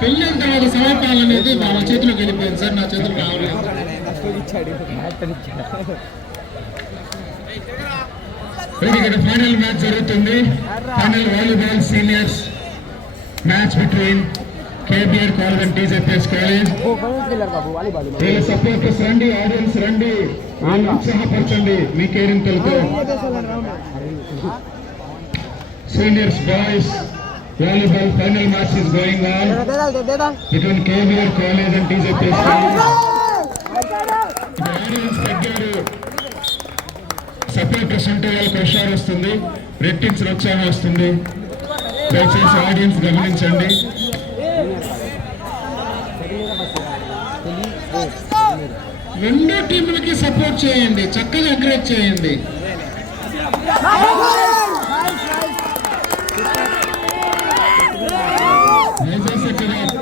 పెళ్ళైన తర్వాత సమయపాలన అనేది వాళ్ళ చేతిలోకి వెళ్ళిపోయింది సార్, నా చేతులు కావలేదు. ఇక్కడ ఫైనల్ మ్యాచ్ జరుగుతుంది. Final volleyball seniors match between KBR college and TJPS college. వీళ్ళ సపోర్టర్స్ రండి, ఆడియన్స్ రండి, వాళ్ళు ఉత్సాహపరచండి మీ కేరింతలతో. Seniors boys volleyball final match is going on between KBR college and TJPS college. Audience తగ్గారు, సపోర్టర్స్ ఉంటే వాళ్ళకి హుషారు వస్తుంది, రెట్టించిన ఉత్సాహం వస్తుంది. దయచేసి ఆడియన్స్ గమనించండి. రెండు టీములకి సపోర్ట్ చేయండి, చక్కగా ఎంకరేజ్ చేయండి.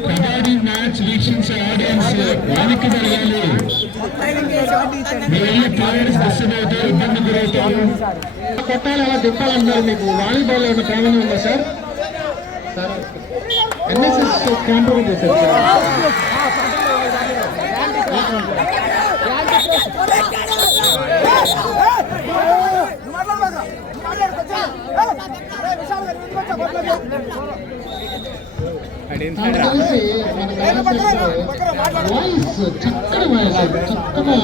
కబడ్డీ మ్యాచ్ వీక్షించే ఆడియన్స్ వెనక్కి జరగాలి. మీరు ప్లేయర్స్ డిస్టర్బ్ అవుతారు, ఇబ్బంది గురవుతారు. కొట్టాలి, అలా దింపాలన్నారు. మీకు వాలీబాల్ ఏమైనా ప్రాబ్లం ఉందా సార్? NSS క్యాంప్ చేశారు సార్. కలిసి మన వాయిస్ చక్కని వాయిస్ చక్కగా